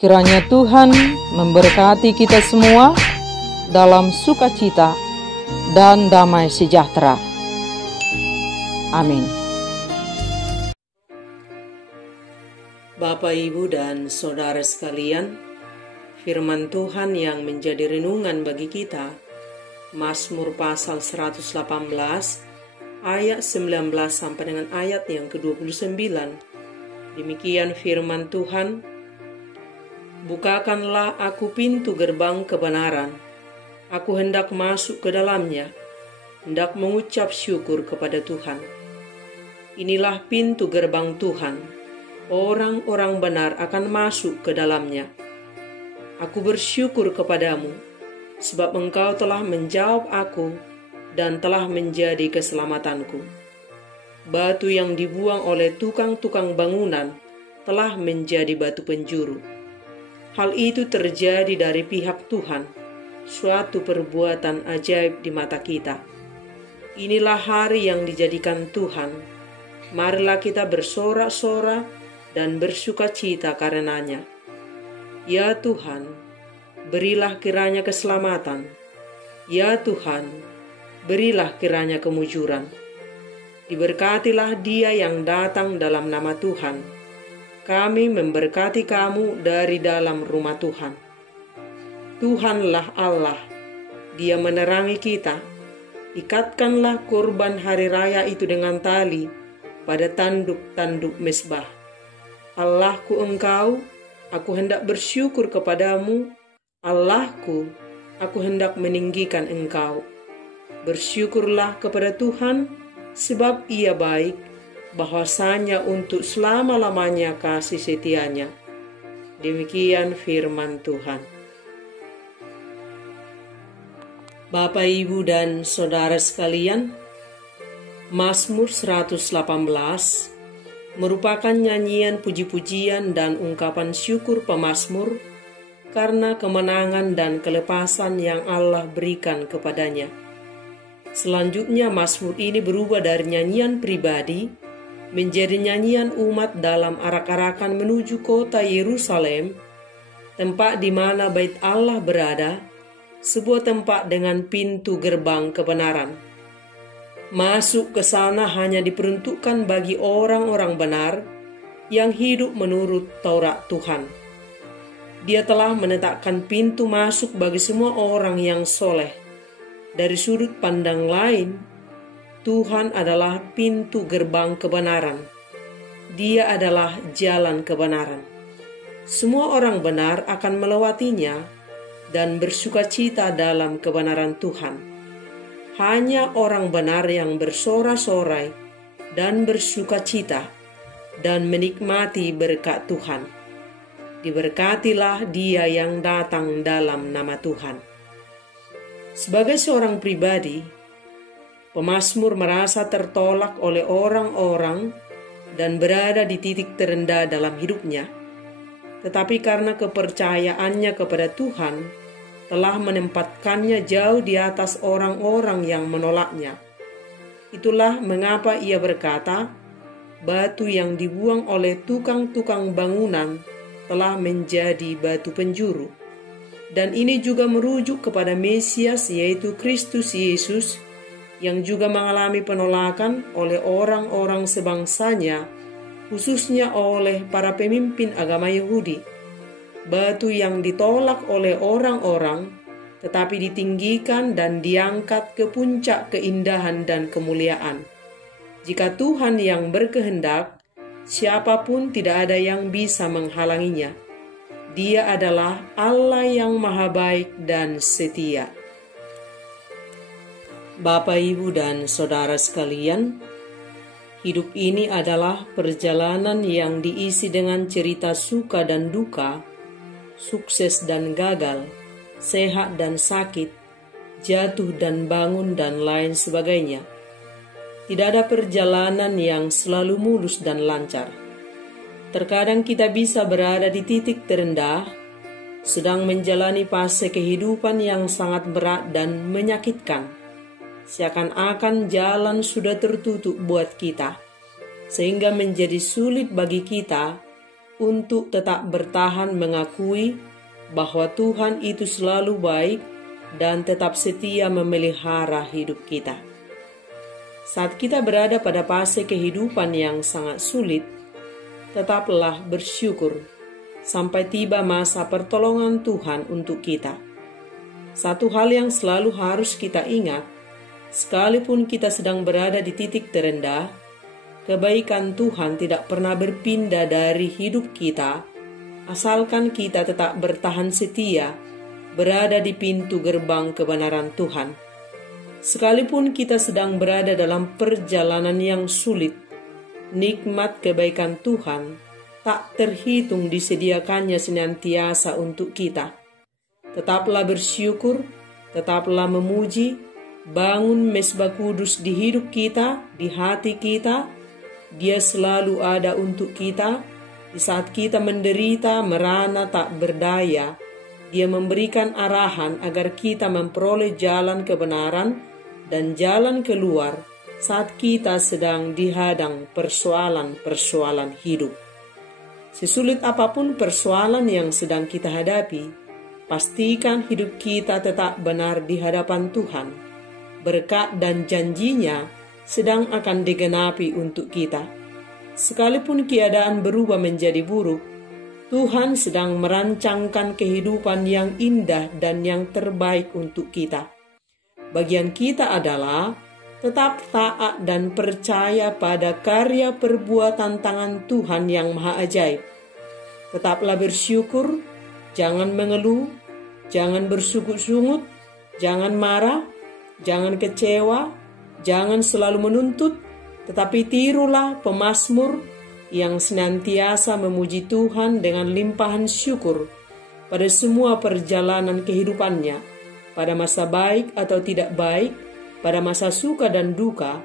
Kiranya Tuhan memberkati kita semua dalam sukacita dan damai sejahtera. Amin. Bapak, Ibu, dan Saudara sekalian, firman Tuhan yang menjadi renungan bagi kita, Mazmur pasal 118, ayat 19 sampai dengan ayat yang ke-29. Demikian firman Tuhan, "Bukakanlah aku pintu gerbang kebenaran, aku hendak masuk ke dalamnya, hendak mengucap syukur kepada Tuhan. Inilah pintu gerbang Tuhan, orang-orang benar akan masuk ke dalamnya. Aku bersyukur kepadamu, sebab engkau telah menjawab aku dan telah menjadi keselamatanku. Batu yang dibuang oleh tukang-tukang bangunan telah menjadi batu penjuru. Hal itu terjadi dari pihak Tuhan, suatu perbuatan ajaib di mata kita. Inilah hari yang dijadikan Tuhan. Marilah kita bersorak-sorak dan bersukacita karenanya. Ya Tuhan, berilah kiranya keselamatan. Ya Tuhan, berilah kiranya kemujuran. Diberkatilah dia yang datang dalam nama Tuhan. Kami memberkati kamu dari dalam rumah Tuhan. Tuhanlah Allah, Dia menerangi kita. Ikatkanlah kurban hari raya itu dengan tali pada tanduk-tanduk mezbah. Allahku engkau, aku hendak bersyukur kepadamu. Allahku, aku hendak meninggikan engkau. Bersyukurlah kepada Tuhan, sebab Ia baik, bahwasanya untuk selama-lamanya kasih setianya." Demikian firman Tuhan. Bapak, Ibu, dan Saudara sekalian, Mazmur 118 merupakan nyanyian puji-pujian dan ungkapan syukur pemazmur karena kemenangan dan kelepasan yang Allah berikan kepadanya. Selanjutnya, mazmur ini berubah dari nyanyian pribadi menjadi nyanyian umat dalam arak-arakan menuju kota Yerusalem, tempat di mana Bait Allah berada, sebuah tempat dengan pintu gerbang kebenaran. Masuk ke sana hanya diperuntukkan bagi orang-orang benar yang hidup menurut Taurat Tuhan. Dia telah menetapkan pintu masuk bagi semua orang yang soleh. Dari sudut pandang lain, Tuhan adalah pintu gerbang kebenaran. Dia adalah jalan kebenaran. Semua orang benar akan melewatinya dan bersukacita dalam kebenaran Tuhan. Hanya orang benar yang bersorak-sorai dan bersukacita dan menikmati berkat Tuhan. Diberkatilah dia yang datang dalam nama Tuhan. Sebagai seorang pribadi, pemazmur merasa tertolak oleh orang-orang dan berada di titik terendah dalam hidupnya. Tetapi karena kepercayaannya kepada Tuhan telah menempatkannya jauh di atas orang-orang yang menolaknya. Itulah mengapa ia berkata, batu yang dibuang oleh tukang-tukang bangunan telah menjadi batu penjuru. Dan ini juga merujuk kepada Mesias, yaitu Kristus Yesus, yang juga mengalami penolakan oleh orang-orang sebangsanya, khususnya oleh para pemimpin agama Yahudi. Batu yang ditolak oleh orang-orang, tetapi ditinggikan dan diangkat ke puncak keindahan dan kemuliaan. Jika Tuhan yang berkehendak, siapapun tidak ada yang bisa menghalanginya. Dia adalah Allah yang maha baik dan setia. Bapak, Ibu, dan Saudara sekalian, hidup ini adalah perjalanan yang diisi dengan cerita suka dan duka, sukses dan gagal, sehat dan sakit, jatuh dan bangun, dan lain sebagainya. Tidak ada perjalanan yang selalu mulus dan lancar. Terkadang kita bisa berada di titik terendah, sedang menjalani fase kehidupan yang sangat berat dan menyakitkan. Seakan-akan jalan sudah tertutup buat kita, sehingga menjadi sulit bagi kita untuk tetap bertahan mengakui bahwa Tuhan itu selalu baik dan tetap setia memelihara hidup kita. Saat kita berada pada fase kehidupan yang sangat sulit, tetaplah bersyukur sampai tiba masa pertolongan Tuhan untuk kita. Satu hal yang selalu harus kita ingat, sekalipun kita sedang berada di titik terendah, kebaikan Tuhan tidak pernah berpindah dari hidup kita, asalkan kita tetap bertahan setia, berada di pintu gerbang kebenaran Tuhan. Sekalipun kita sedang berada dalam perjalanan yang sulit, nikmat kebaikan Tuhan tak terhitung disediakannya senantiasa untuk kita. Tetaplah bersyukur, tetaplah memuji, bangun mesbah kudus di hidup kita, di hati kita. Dia selalu ada untuk kita. Di saat kita menderita, merana, tak berdaya, Dia memberikan arahan agar kita memperoleh jalan kebenaran dan jalan keluar saat kita sedang dihadang persoalan-persoalan hidup. Sesulit apapun persoalan yang sedang kita hadapi, pastikan hidup kita tetap benar di hadapan Tuhan. Berkat dan janjinya sedang akan digenapi untuk kita. Sekalipun keadaan berubah menjadi buruk, Tuhan sedang merancangkan kehidupan yang indah dan yang terbaik untuk kita. Bagian kita adalah tetap taat dan percaya pada karya perbuatan tangan Tuhan yang maha ajaib. Tetaplah bersyukur, jangan mengeluh, jangan bersungut-sungut, jangan marah, jangan kecewa, jangan selalu menuntut, tetapi tirulah pemazmur yang senantiasa memuji Tuhan dengan limpahan syukur pada semua perjalanan kehidupannya, pada masa baik atau tidak baik, pada masa suka dan duka.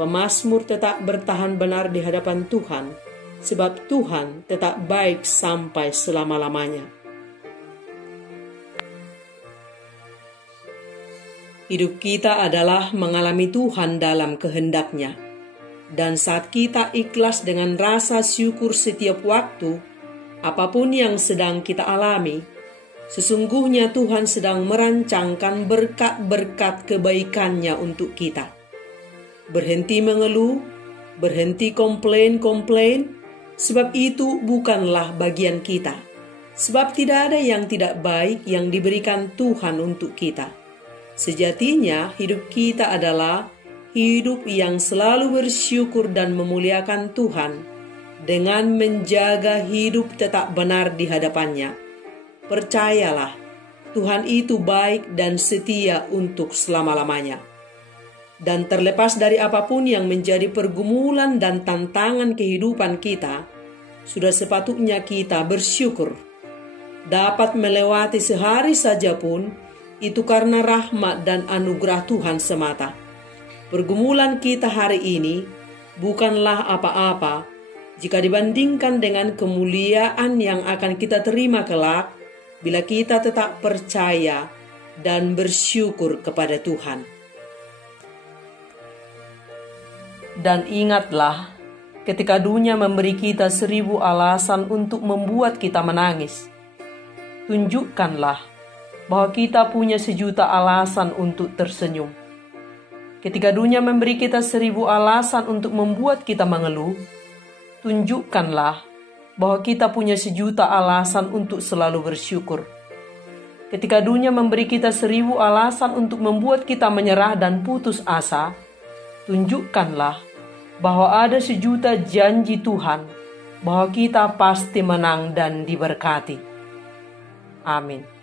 Pemazmur tetap bertahan benar di hadapan Tuhan, sebab Tuhan tetap baik sampai selama-lamanya. Hidup kita adalah mengalami Tuhan dalam kehendak-Nya. Dan saat kita ikhlas dengan rasa syukur setiap waktu, apapun yang sedang kita alami, sesungguhnya Tuhan sedang merancangkan berkat-berkat kebaikan-Nya untuk kita. Berhenti mengeluh, berhenti komplain, sebab itu bukanlah bagian kita. Sebab tidak ada yang tidak baik yang diberikan Tuhan untuk kita. Sejatinya hidup kita adalah hidup yang selalu bersyukur dan memuliakan Tuhan dengan menjaga hidup tetap benar di hadapan-Nya. Percayalah, Tuhan itu baik dan setia untuk selama-lamanya. Dan terlepas dari apapun yang menjadi pergumulan dan tantangan kehidupan kita, sudah sepatutnya kita bersyukur. Dapat melewati sehari saja pun, itu karena rahmat dan anugerah Tuhan semata. Pergumulan kita hari ini bukanlah apa-apa jika dibandingkan dengan kemuliaan yang akan kita terima kelak bila kita tetap percaya dan bersyukur kepada Tuhan. Dan ingatlah, ketika dunia memberi kita 1000 alasan untuk membuat kita menangis, tunjukkanlah bahwa kita punya 1.000.000 alasan untuk tersenyum. Ketika dunia memberi kita 1000 alasan untuk membuat kita mengeluh, tunjukkanlah bahwa kita punya 1.000.000 alasan untuk selalu bersyukur. Ketika dunia memberi kita 1000 alasan untuk membuat kita menyerah dan putus asa, tunjukkanlah bahwa ada 1.000.000 janji Tuhan bahwa kita pasti menang dan diberkati. Amin.